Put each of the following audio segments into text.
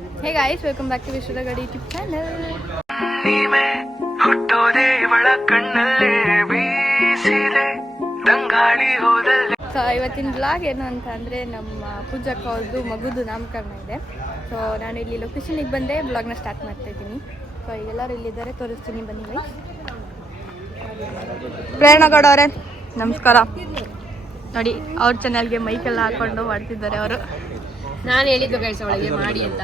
Hey guys, welcome back to Vishwada Gadi YouTube channel. So ಇವತ್ತಿನ blog ಏನು ಅಂತ ಅಂದರೆ ನಮ್ಮ ಪೂಜಕ್ಕ ಅವ್ರದ್ದು ಮಗುದು ನಾಮಕರಣ ಇದೆ. ಸೊ ನಾನು ಇಲ್ಲಿ ಲೊಕೇಶನಿಗೆ ಬಂದೆ ಬ್ಲಾಗ್ನ ಸ್ಟಾರ್ಟ್ ಮಾಡ್ತಾ ಇದ್ದೀನಿ. ಸೊ ಈಗೆಲ್ಲರೂ ಇಲ್ಲಿದ್ದಾರೆ, ತೋರಿಸ್ತೀನಿ ಬನ್ನಿ ಗೈಸ್. ಪ್ರೇರಣಗೌಡ ಅವರೇ ನಮಸ್ಕಾರ. ನೋಡಿ ಅವ್ರ ಚಾನಲ್ಗೆ ಮೈಕೆಲ್ಲ ಹಾಕೊಂಡು ಮಾಡ್ತಿದ್ದಾರೆ ಅವರು. ನಾನು ಹೇಳಿದ್ದು ಗೈಸ್ ಅವಳಿಗೆ ಮಾಡಿ ಅಂತ,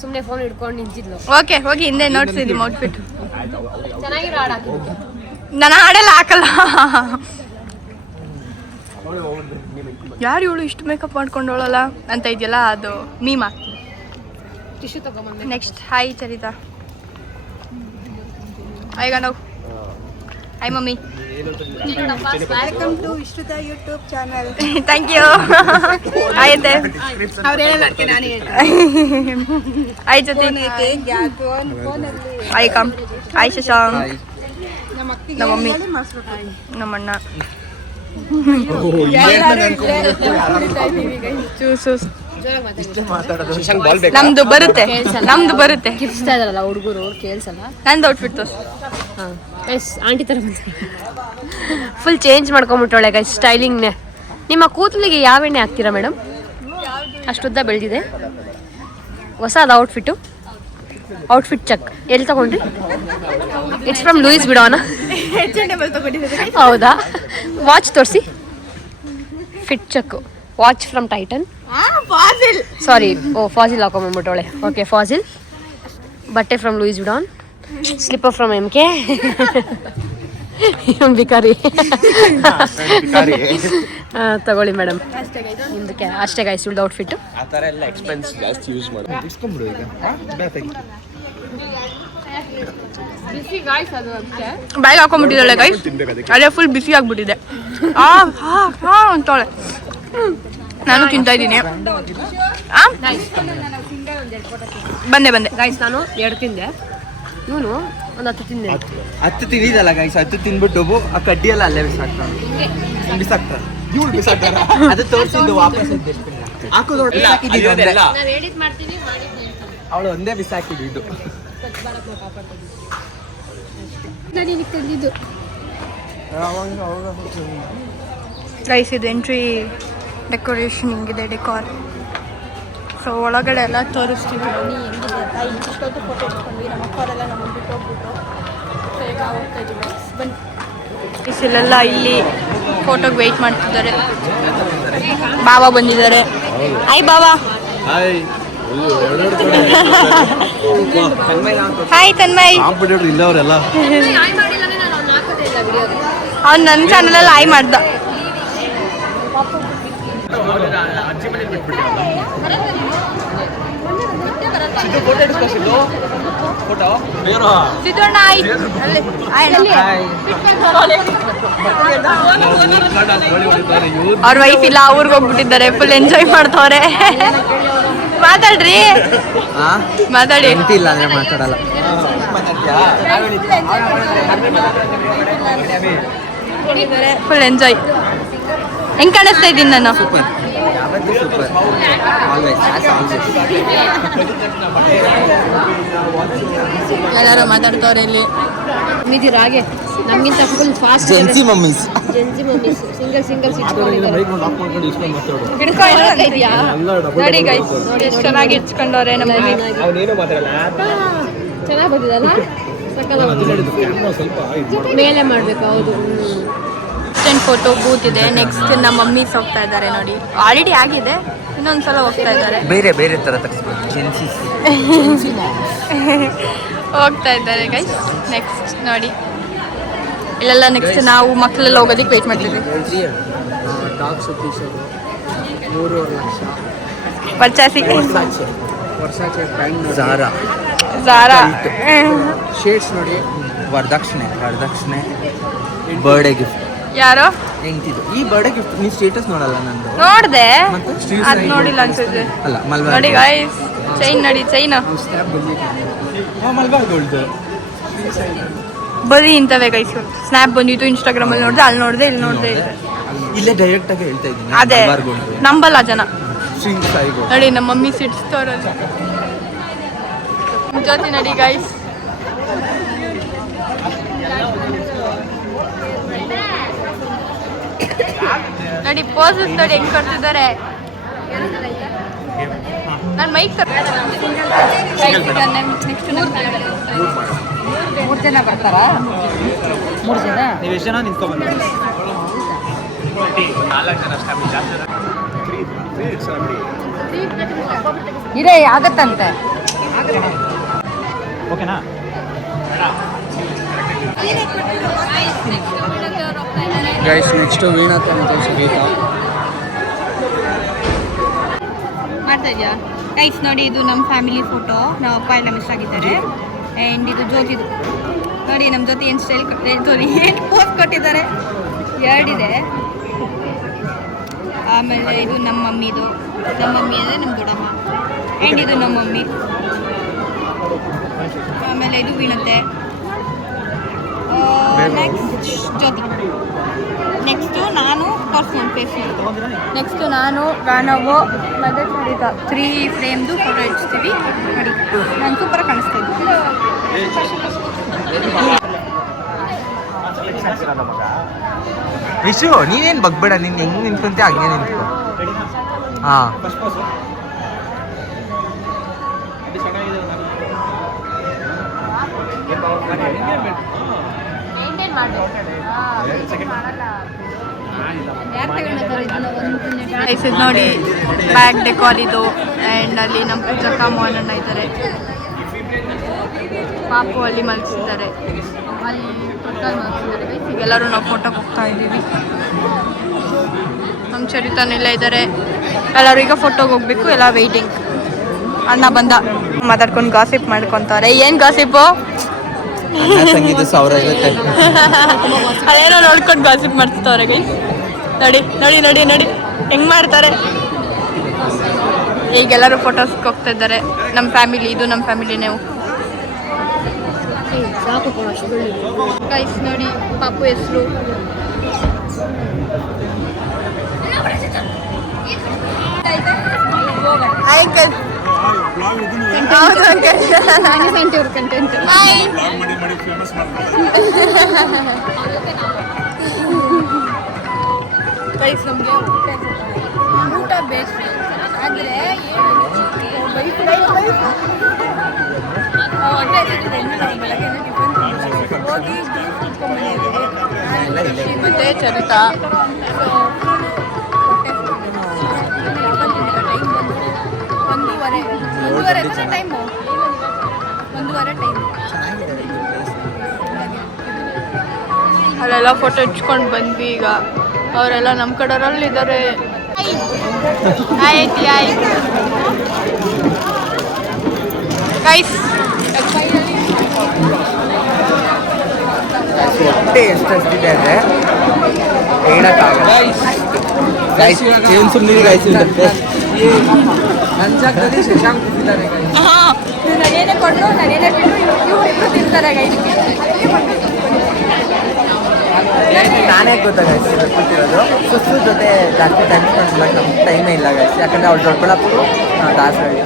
ಸುಮ್ಮನೆ ಫೋನ್ ಹಿಡ್ಕೊಂಡು ನಿಂತಿದ್ಲು. ಓಕೆ ಹೋಗಿ ಹಿಂದೆ ನೋಡ್ಸಿದ್ದೀನಿ ಔಟ್ಫಿಟ್. ಚೆನ್ನಾಗಿರೋ ಹಾಡು ಹಾಕಿದ್ದೆ. ನಾನು ಹಾಡೆಲ್ಲ ಹಾಕಲ್ಲ. ಯಾರು ಇವಳು ಇಷ್ಟು ಮೇಕಪ್ ಮಾಡ್ಕೊಂಡೋಳಲ್ಲ ಅಂತ ಇದೆಯಲ್ಲ, ಅದು ಮೀಮ್ ಹಾಕ್ತೀನಿ. ಟಿಶ್ಯೂ ತಗೊಂಬಂದೆ. Next hi Charitha. Hi Ganav. Hi mummy. Welcome to Vishruta YouTube channel. Thank you. ಆಯ್ತೆ ಆಯ್ ಜೊತೆ ಆಯ್ ಕಮ್. ಆಯ್ ಶಶಾಂಕ್. ನಮ್ಮ ಮಮ್ಮಿ, ನಮ್ಮಣ್ಣ. ನಮ್ದು ಬರುತ್ತೆ, ನಮ್ದು ಬರುತ್ತೆ. ಕಿರ್ಚ್ತಾ ಇದಾರಲ್ಲ ಹುಡುಗರು, ಕೇಳಿಸಲ್ಲ. ನಂದು ಔಟ್ಫಿಟ್ ತೋರ್ಸು. ಎಸ್ ಆಂಟಿ ಥರ ಬಂದ ಫುಲ್ ಚೇಂಜ್ ಮಾಡ್ಕೊಂಬಿಟ್ಟವಳೆ ಗೈಸ್ ಸ್ಟೈಲಿಂಗ್ನೇ. ನಿಮ್ಮ ಕೂದಲಿಗೆ ಯಾವ ಎಣ್ಣೆ ಹಾಕ್ತೀರಾ ಮೇಡಮ್? ಅಷ್ಟುದ್ದ ಬೆಳೆದಿದೆ. ಹೊಸದು ಔಟ್ಫಿಟ್ ಚೆಕ್ ಎಲ್ಲಿ ತಗೊಂಡ್ರಿ? It's from Louis Vuitton. ಹೌದಾ? ವಾಚ್ ತೋರಿಸಿ. Fit check watch from Titan. Sorry, Fossil ಹಾಕೊಂಬಂದ್ಬಿಟ್ಟವಳೆ. Okay, Fossil. ಬಟ್ಟೆ from Louis Vuitton. Slipper from MK. ಬಿಕಾರಿ. ತಗೊಳ್ಳಿ ಮೇಡಮ್, ನಿಮ್ದಕ್ಕೆ ಅಷ್ಟೇ ಗೈಸ್ ಉಳ್ದ ಔಟ್ಫಿಟ್. ಬ್ಯಾಗ್ ಹಾಕೊಂಡ್ಬಿಟ್ಟಿದ್ದಾಳೆ ಗೈಸ್, ಅದೇ ಫುಲ್ ಬಿಸಿ ಆಗ್ಬಿಟ್ಟಿದೆ. ಅಂತವಳೆ. ನಾನು ತಿಂತಾ ಇದ್ದೀನಿ. ಬಂದೆ ಗೈಸ್ ನಾನು 2 ತಿಂದೆ, ಇವನು ಒಂದು 10 ತಿಂದೆ. 10 ತಿಂದಿದ್ದಲ್ಲ ಗೈಸ್, 10 ತಿಂದ್ಬಿಟ್ಟು ಆ ಕಡ್ಡಿ ಎಲ್ಲ ಅಲ್ಲೇ ಬಿಸಾಕ್ತಾನೆ. ಅದು ತೋರಿಸಿದ್ದು ವಾಪಸ್ ಹಾಕೋದು. ಅವಳು ಒಂದೇ ಬಿಸಾಕಿದ್ದು ಇದು. ಗೈಸ್ ಇದು ಎಂಟ್ರಿ ಡೆಕೋರೇಷನ್ ಹಿಂಗಿದೆ, ಡೆಕೋರ್. ಸೊ ಒಳಗಡೆ ಎಲ್ಲ ತೋರಿಸ್ತೀವಿ ಬನ್ನಿ ಹೆಂಗಿದೆ ಅಂತ. ಇಷ್ಟೊತ್ತು ಫೋಟೋ ಇಟ್ಕೊಂಡ್ವಿ, ನಮ್ಮ ಅಕ್ಕವರೆಲ್ಲ ನಮ್ಮನ್ನು ಬಿಟ್ಟು ಹೋಗ್ಬಿಟ್ಟು. ಸೊ ಈಗ ಹೋಗ್ತಾ ಇದ್ದೀವಿ ಬನ್ನಿ. ಇಲ್ಲೆಲ್ಲ ಇಲ್ಲಿ ಫೋಟೋಗೆ ವೆಯ್ಟ್ ಮಾಡ್ತಿದ್ದಾರೆ. ಬಾಬಾ ಬಂದಿದ್ದಾರೆ. ಹಾಯ್ ಬಾಬಾ. ಹಾಯ್ ತನ್ಮಯ್. ಅವ್ನು ನನ್ನ ಚಾನಲಲ್ಲಿ ಹಾಯ್ ಮಾಡ್ದ. ಅವ್ರ ವೈಫ್ ಇಲ್ಲ, ಊರಿಗೆ ಹೋಗ್ಬಿಟ್ಟಿದ್ದಾರೆ. Full enjoy ಮಾಡ್ತವ್ರೆ. ಮಾತಾಡ್ರಿ, ಮಾತಾಡಿ. ಇಲ್ಲ ಅಂದ್ರೆ ಮಾತಾಡಲ್ಲ. Full enjoy. ಹೆಂಗ್ ಕಾಣಿಸ್ತಾ ಇದ್ದೀನಿ ನಾನು? ಎಲ್ಲರೂ ಮಾತಾಡ್ತವ್ರೆ ಇಲ್ಲಿ. ಮಿದಿರ ಹಾಗೆ ನಮ್ಗಿಂತ full fast. Gen Z mummies single seat ನೋಡಿ ಗೈಸ್, ಎಷ್ಟು ಚೆನ್ನಾಗಿ ಇಟ್ಕೊಂಡವ್ರೆ ನಮ್ಮ ಚೆನ್ನಾಗಿ ಬಂದಿದಲ್ಲ. ಮೇಲೆ ಮಾಡ್ಬೇಕು. ಹೌದು, ಫೋಟೋ ಬೂತ್ ಇದೆ. ನೆಕ್ಸ್ಟ್ ನಮ್ಮ ಮಮ್ಮೀಸ್ ಹೋಗ್ತಾ ಇದ್ದಾರೆ ನೋಡಿ. ಆಲ್ರೆಡಿ ಆಗಿದೆ, ಇನ್ನೊಂದ್ಸಲ ಹೋಗ್ತಾ ಇದ್ದಾರೆ. ಬೇರೆ ಬೇರೆ ತರ ತರಿಸ್ಬೇಕು. ಜೆನ್ಸಿಸ್ ಹೋಗ್ತಾ ಇದ್ದಾರೆ ಗೈಸ್. ನೆಕ್ಸ್ಟ್ ನೋಡಿ ಇಲ್ಲೆಲ್ಲ ನೆಕ್ಸ್ಟ್ ನಾವು ಮಕ್ಕಳೆಲ್ಲ ಹೋಗೋದಕ್ಕೆ ವೇಟ್ ಮಾಡ್ತಿದ್ವಿ. Top Satish 3.5 lakh ಪರ್ಚಾಸಿ. Zara shades ನೋಡಿ. ವರದಕ್ಷಿಣೆ ಬರ್ಡೇ ಗಿಫ್ಟ್. ಯಾರೋ ಹೆಂಗ್ತಿದ್ದು ಈ ಬರ್ಡೇ ಗಿಫ್ಟ್. ನೀವು ಸ್ಟೇಟಸ್ ನೋಡಲ್ಲ ನಂದು? ನೋಡ್ದೆ, ಅದು ನೋಡಿಲ್ಲ ಅನ್ಸುತ್ತೆ. ಅಲ್ಲ ಮಲ್ಬಾರ್ ನೋಡಿ ಗೈಸ್, ಚೈನ್ ನೋಡಿ, ಚೈನ್ ಮಲ್ಬಾರ್ ಗೋಲ್ಡ್. ಬರೀ ಇಂಥವೇ ಗೈಸ್. ಸ್ನ್ಯಾಪ್ ಬಂದಿತ್ತು, ಇನ್ಸ್ಟಾಗ್ರಾಮ್ ಅಲ್ಲಿ ನೋಡಿದೆ, ಅಲ್ಲಿ ನೋಡಿದೆ, ಇಲ್ಲಿ ನೋಡಿದೆ. ಇಲ್ಲೇ ಡೈರೆಕ್ಟ್ ಆಗಿ ಹೇಳ್ತಾ ಇದ್ದೀನಿ. ಅದೇ ನಂಬಲ್ಲ ಜನ. ಶ್ರೀ ಸಾಯಿ ಗೋಲ್ಡ್ ನೋಡಿ ನಮ್ಮ ಮಮ್ಮಿ ಸಿಡ್ಸ್ತವ್ರ. ಜ್ಯೋತಿ ನಡಿ ಗೈಸ್. ನೋಡಿ ಪೋಸಸ್ ನೋಡಿ ಹೆಂಗ್ ಕೊಡ್ತಿದ್ದಾರೆ. ನಾನು ಮೈಕ್ ನೆಕ್ಸ್ಟ್ 3 ಜನ ಬರ್ತಾರಾ? 3 ಜನ ನೀವು ಎಷ್ಟು ಜನ ನಿಂತ್ಕೊಂಡ್ಬಂದ್ರಿ? 4 ಜನ ಅಷ್ಟೇ. ಇರೇ ಆಗತ್ತಂತೆ. ಓಕೆನಾ? ಗೈಸ್ ನೆಕ್ಸ್ಟ್ ವೀಣಾ ಅಂತ ಸುಗೀತಾ ಮಾಡ್ತಾ ಇದೆಯಾ ಗೈಸ್? ನೋಡಿ ಇದು ನಮ್ಮ ಫ್ಯಾಮಿಲಿ ಫೋಟೋ. ನಮ್ಮ ಅಪ್ಪ ಎಲ್ಲ ಮಿಸ್ ಆಗಿದ್ದಾರೆ. ಆ್ಯಂಡ್ ಇದು ಜ್ಯೋತಿದು ನೋಡಿ. ನಮ್ಮ ಜೊತೆ ಏನು ಸ್ಟೈಲ್ ಏನು ಪೋಸ್ ಕೊಟ್ಟಿದ್ದಾರೆ. ಎರಡಿದೆ. ಆಮೇಲೆ ಇದು ನಮ್ಮ ಮಮ್ಮಿದು. ನಮ್ಮ ಮಮ್ಮಿ ಅಂದರೆ ನಮ್ಮ ದೊಡ್ಡಮ್ಮ. ಆ್ಯಂಡ್ ಇದು ನಮ್ಮ ಮಮ್ಮಿ. ಆಮೇಲೆ ಇದು ವೀಣತೆ. ನೆಕ್ಸ್ಟ್ ಜ್ಯೋತಿ. ನೆಕ್ಸ್ಟು ನಾನು ಪರ್ಸನಲ್ ಫೇಸ್. ನೆಕ್ಸ್ಟು ನಾನು ಗಾನವೋ ಮತ್ತು ಸರಿತಾ 3 ಫ್ರೇಮ್ದು ಫೋಟೋ ಇಡ್ತೀವಿ ನೋಡಿ. ನಾನು ಸೂಪರಾಗಿ ಕಾಣಿಸ್ತಾ ಇದ್ದೀನಿ. ವಿಶು ನೀನೇನು ಬಗ್ಬೇಡ, ನೀನು ಹೆಂಗೆ ನಿಂತ್ಕೊಂತೀಯ ಹಂಗೆ ನಿಂತ್ಕೊ. ಹಾಂ ನೋಡಿ ಬ್ಯಾಗ್ ಡೆಕಾರ್ ಇದು. ಆ್ಯಂಡ್ ಅಲ್ಲಿ ನಮ್ಮ ಪೂಜಕ್ಕ ಮೋಹನಣ್ಣ ಇದ್ದಾರೆ. ಪಾಪು ಅಲ್ಲಿ ಮಲಗಿಸಿದ್ದಾರೆ. ಅಲ್ಲಿ ಎಲ್ಲರೂ ನಾವು ಫೋಟೋಗೆ ಹೋಗ್ತಾ ಇದ್ದೀವಿ. ನಮ್ಮ ಚರಿತಾನೆಲ್ಲ ಇದ್ದಾರೆ. ಎಲ್ಲರೂ ಈಗ ಫೋಟೋಗೆ ಹೋಗ್ಬೇಕು. ಎಲ್ಲ ವೆಯ್ಟಿಂಗ್. ಅಣ್ಣ ಬಂದ ಮಾತಾಡ್ಕೊಂಡು ಗಾಸಿಪ್ ಮಾಡ್ಕೊತಾರೆ. ಏನು ಗಾಸಿಪ್ಪು? ಸಂಗೀತ 1000 ಅದೇನೋ ನೋಡ್ಕೊಂಡು ಗಾಸಿಪ್ ಮಾಡ್ತಿದ್ದವ್ರೆ ಗೈ. ನೋಡಿ ನೋಡಿ ನೋಡಿ ನೋಡಿ ಹೆಂಗ್ ಮಾಡ್ತಾರೆ. ಈಗೆಲ್ಲರೂ ಫೋಟೋಸ್ಗೆ ಹೋಗ್ತಾ ಇದ್ದಾರೆ. ನಮ್ಮ ಫ್ಯಾಮಿಲಿ ಇದು ನಮ್ಮ ಫ್ಯಾಮಿಲಿನೇ. ಗೈಸ್ ನೋಡಿ ಪಾಪು ಹೆಸರು. ಗೈಸ್ ನಮಗೆ ಊಟ ಬೇಕು ಆದರೆ ಹೋಗಿ ಮತ್ತೆ ಚರಿತಾ. ಒಂದೂವರೆ ಟೈಮು. ಅಲ್ಲೆಲ್ಲ ಫೋಟೋ ಇಟ್ಕೊಂಡು ಬಂದ್ವಿ. ಈಗ ಅವರೆಲ್ಲ ನಮ್ಮ ಕಡೆಯವರಲ್ಲಿ ಇದ್ದಾರೆ. ಆಯ್ತು ಆಯ್ತು ಗೈಸ್. ಹೊಟ್ಟೆ ಎಷ್ಟು ಅಷ್ಟಿದೆ ಅಂದರೆ ಹೇಳಕ್ಕಾಗಲ್ಲ. ಗೈಸ್ ಏನು ಸುಮ್ಮನೆ ಗೈಸ್ ನನ್ನ ಜಾಗದಲ್ಲಿ ಶಶಾಂಕ್ ಕೂತಿದ್ದಾರೆ. ಹಾಂ ನಾನೇನೇ ಕೊಟ್ಟರು ನಾನೇನೇ ಬಿಟ್ಟು ಇವರು ತಿಂತಾರೆ ಗೈಸ್. ನಾನೇ ಗೊತ್ತಾ ಗೈಸ್ ಕೂತಿರೋದು. ಸುಸ್ತು ಜೊತೆ ಜಾಸ್ತಿ ಟೈಮ್ ಸ್ಪೆಂಡ್ ಮಾಡೋಕ್ಕೆ ನಮ್ಗೆ ಟೈಮೇ ಇಲ್ಲ ಗೈಸ್. ಯಾಕಂದರೆ ಅವ್ರು ದೊಡ್ಡಬಳ್ಳಾಪುರ ದಾಸರಳ್ಳಿ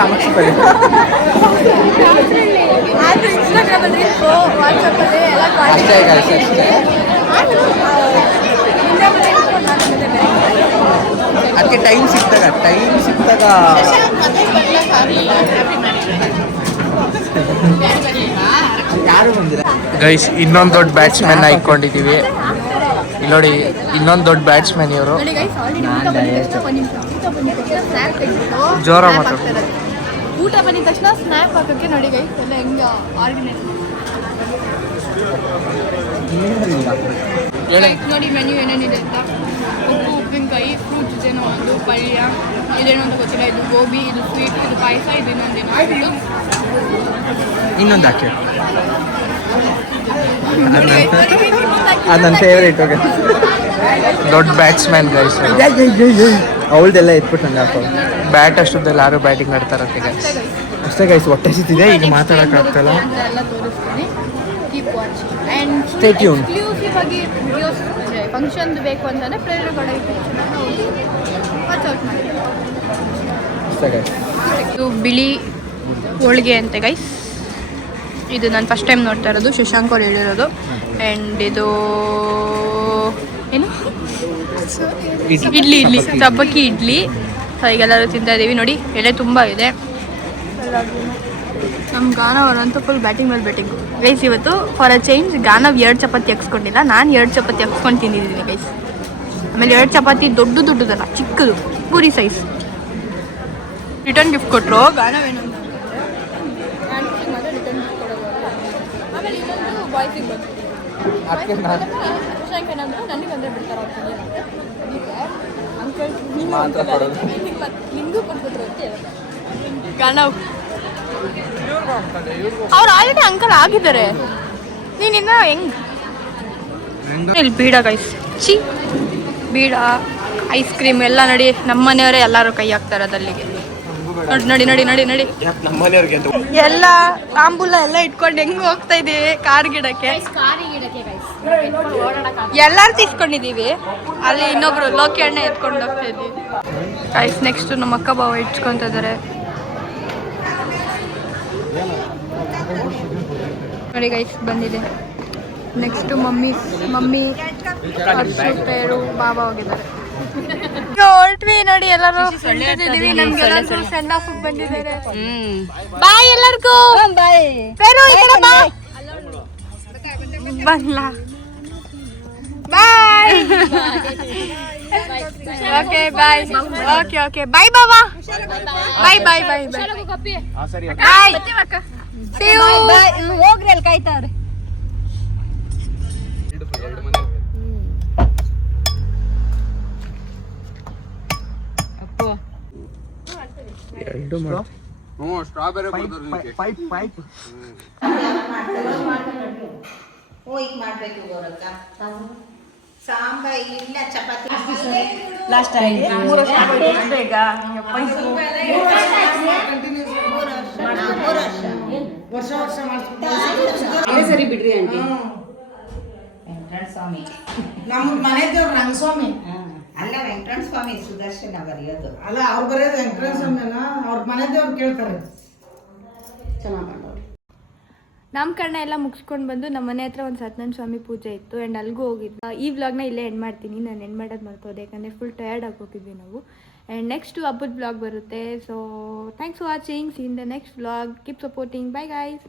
ಕಾಮಾಕ್ಷಿಪಳ್ಳಿ. ಆದರೆ ಇನ್ಸ್ಟಾಗ್ರಾಮಲ್ಲಿ ವಾಟ್ಸಪ್ಪಲ್ಲಿ ಎಲ್ಲ ಅಷ್ಟೇ ಗೈಸ್ ಅಷ್ಟೇ. ಅದಕ್ಕೆ ಟೈಮ್ ಸಿಕ್ತಾಗ ಯಾರು ಬಂದಿರ ಗೈಸ್. ಇನ್ನೊಂದು ದೊಡ್ಡ ಬ್ಯಾಟ್ಸ್ಮನ್ ಇಟ್ಕೊಂಡಿದ್ದೀವಿ. ಇಲ್ಲಿ ನೋಡಿ ಇನ್ನೊಂದು ದೊಡ್ಡ ಬ್ಯಾಟ್ಸ್ಮನ್ ಇವರು. ಜೋರ ಮಾತಾಡ್ತಾರೆ. ಊಟ ಬಂದಿದ ತಕ್ಷಣ ಸ್ನ್ಯಾಪ್ ಹಾಕೋಕ್ಕೆ ನೋಡಿ ಗೈಸ್ ಎಲ್ಲ ಹೆಂಗೆ ಆರ್ಗನೈಸ್ ನೋಡಿ. ಮೆನ್ಯೂ ಏನೇನಿದೆ ಅಂತ ಉಪ್ಪು ಉಪ್ಪಿನಕಾಯಿ, ಫ್ರೂಟ್ಸ್ ಏನೋ ಒಂದು, ಪಲ್ಯ, ಇದೇನೋ ಅಂತ ಗೊತ್ತಿಲ್ಲ. ಇದು ಗೋಬಿ, ಇದು ಸ್ವೀಟ್, ಇದು ಪಾಯಸ, ಇದು ಇನ್ನೊಂದೇನೋ. ಇನ್ನೊಂದು ಹಾಕಿ. ಅದು ನನ್ನ ಫೇವ್ರೇಟ್. ಓಕೆ ದೊಡ್ಡ ಬ್ಯಾಟ್ಸ್ಮನ್ ಗೈಸ್. ಅವಳದೆಲ್ಲ ಎತ್ಬಿಟ್ಟು ಹಂಗೆ ಹಾಕೋ. ಬ್ಯಾಟ್ ಅಷ್ಟೊಂದೆಲ್ಲ ಯಾರು ಬ್ಯಾಟಿಂಗ್ ಆಡ್ತಾರಂತೆ ಗೈಸ್. ಅಷ್ಟೇ ಗೈಸ್. ಹೊಟ್ಟೆ ಸಿಗ್ತಿದೆ ಈಗ ಮಾತಾಡೋಕ್ಕಾಗ್ತಲ್ಲ. ಎಲ್ಲ ತೋರಿಸ್ತೀನಿ. Keep watch and Stay tuned. Exclusive ಆಗಿ ವಿಡಿಯೋಸ್ ಫಂಕ್ಷನ್ ಬೇಕು ಅಂತಂದರೆ ಪ್ರೇರಣೆಗಳ ವಾಚ್ ಔಟ್ ಮಾಡಿ. ಅಷ್ಟೇ ಗೈಸ್. ಇದು ಬಿಳಿ ಹೋಳಿಗೆ ಅಂತೆ ಗೈಸ್. ಇದು ನಾನು ಫಸ್ಟ್ ಟೈಮ್ ನೋಡ್ತಾ ಇರೋದು, ಶಶಾಂಕ್ ಅವ್ರು ಹೇಳಿರೋದು. ಆ್ಯಂಡ್ ಇದು ಏನು ಇಡ್ಲಿ ಸಬ್ಬಕ್ಕಿ ಇಡ್ಲಿ. ಸೊ ಈಗೆಲ್ಲರೂ ತಿಂತಾ ಇದ್ದೀವಿ ನೋಡಿ, ಎಲೆ ತುಂಬ ಇದೆ. ನಮ್ಮ ಗಾನವರಂತೂ ಫುಲ್ ಬ್ಯಾಟಿಂಗ್ ಮೇಲೆ ಬ್ಯಾಟಿಂಗು ಗೈಸ್. ಇವತ್ತು ಫಾರ್ ಅ ಚೇಂಜ್ ಗಾನವ್ 2 ಚಪಾತಿ ಹಾಕ್ಸ್ಕೊಂಡಿಲ್ಲ, ನಾನು 2 ಚಪಾತಿ ಹಾಕ್ಸ್ಕೊಂಡು ತಿಂದಿದ್ದೀನಿ ಗೈಸ್. ಆಮೇಲೆ 2 ಚಪಾತಿ ದೊಡ್ಡದಲ್ಲ, ಚಿಕ್ಕದು ಪೂರಿ ಸೈಜ್. ರಿಟರ್ನ್ ಗಿಫ್ಟ್ ಕೊಟ್ಟರು. ಗಾನವ್ ಏನಂತ ಆಮೇಲೆ ಇನ್ನೊಂದು ಬಾಯ್ಸಿಗೆ ಬಂತು. ಶಶಾಂಕ್ ಏನಂದ್ರೆ ನನಗೆ ಅಂದರೆ ಬಿಡ್ತಾರೆ ಅಂಕಲ್ ನಿಮಗೂ ಕೊಟ್ಬಿಟ್ರು ಅಂತ ಹೇಳಿದೆ ಗಾನವ್. ಅವ್ರು ಆಲ್ರೆಡಿ ಅಂಕಲ್ ಆಗಿದ್ದಾರೆ, ನೀನಿನ್ನ ಹೆಂಗ್ ಇಲ್ಲಿ ಬೀಡ ಗೈಸ್. ಬೀಡ ಐಸ್ ಕ್ರೀಮ್ ಎಲ್ಲ ನೋಡಿ, ನಮ್ಮ ಮನೆಯವರೇ ಎಲ್ಲರೂ ಕೈ ಹಾಕ್ತಾರೆ ಅದಲ್ಲಿಗೆ. ನೋಡಿ ಎಲ್ಲ ತಾಂಬೂಲ ಎಲ್ಲ ಇಟ್ಕೊಂಡು ಹೆಂಗ್ ಹೋಗ್ತಾ ಇದೀವಿ ಕಾರ್ ಗಿಡಕ್ಕೆ. ಎಲ್ಲಾರು తీసుಕೊಂಡಿದೀವಿ. ಅಲ್ಲಿ ಇನ್ನೊಬ್ರು ಲೋಕಿ ಅಣ್ಣ ಎತ್ಕೊಂಡು ಹೋಗ್ತಾ ಇದೀವಿ ಗೈಸ್. ನೆಕ್ಸ್ಟ್ ನಮ್ಮ ಅಕ್ಕ ಬಾವ ಇಟ್ಕೊಂತ ಇದಾರೆ ನೋಡಿ ಗೈಸ್, ಬಂದಿದೆ. ನೆಕ್ಸ್ಟ್ ಮಮ್ಮಿ ಹರ್ಷು ಪೇರು ಬಾಬಾ ಹೋಗಿದ್ದಾರೆ. ಹೊರಟ್ವಿ ನೋಡಿ, ಎಲ್ಲರೂ ನಮ್ಗೆಲ್ಲರೂ ಸೆಂಡ್ ಆಫ್ ಬಂದಿದ್ದಾರೆ. ಬಾಯ್ ಎಲ್ಲರಿಗೂ. ಪೇರು ಈ ಕಡೆ ಬಾ. ಬಂದ್ಲಾ? Bye. Okay bye. Okay bye ಬಾಬಾ. ಬಾಯ್. ಹೋಗ್ರಿ ಅಲ್ಲಿ ಕಾಯ್ತಾವ್ರೆ. ಸ್ಟ್ರಾಬೆರಿ ಸಾಂಬಾರ್ ಇಲ್ಲ ಚಪಾತಿ ಲಾಸ್ಟ್ ಸರಿ ಬಿಡ್ರಿ ಆಂಟಿ. ವೆಂಕಟರಮಣ ಸ್ವಾಮಿ ನಮ್ಮ ಮನೆ ದೇವ್ರು ರಂಗಸ್ವಾಮಿ ಅಲ್ಲ, ವೆಂಕಟರಮಣ ಸ್ವಾಮಿ ಸುದರ್ಶನ ಬರೆಯೋದು ಅಲ್ಲ, ಅವ್ರು ಬರೆಯೋದು ವೆಂಕಟರಮಣ ಸ್ವಾಮಿ ಅಲ್ಲ, ಅವ್ರ ಮನೆ ದೇವ್ರು ಕೇಳ್ತಾರೆ. ಚೆನ್ನಾಗಿ ಮಾಡೋರು. ನಾಮಕರಣ ಎಲ್ಲ ಮುಗಿಸ್ಕೊಂಡು ಬಂದು ನಮ್ಮ ಮನೆ ಹತ್ರ ಒಂದು ಸತ್ಯನಾರಾಯಣ ಸ್ವಾಮಿ ಪೂಜೆ ಇತ್ತು ಆ್ಯಂಡ್ ಅಲ್ಲಿಗೂ ಹೋಗಿದ್ವಿ. ಈ ವ್ಲಾಗ್ನ ಇಲ್ಲೇ ಎಂಡ್ ಮಾಡ್ತೀನಿ. ನಾನು ಎಂಡ್ ಮಾಡೋದು ಮರ್ತೋದೆ, ಯಾಕಂದರೆ ಫುಲ್ ಟಯರ್ಡ್ ಆಗಿ ಹೋಗಿದ್ವಿ ನಾವು. ಆ್ಯಂಡ್ ನೆಕ್ಸ್ಟು ಹಬ್ಬದ ವ್ಲಾಗ್ ಬರುತ್ತೆ. So thanks for watching. C in the next vlog. Keep supporting. Bye guys.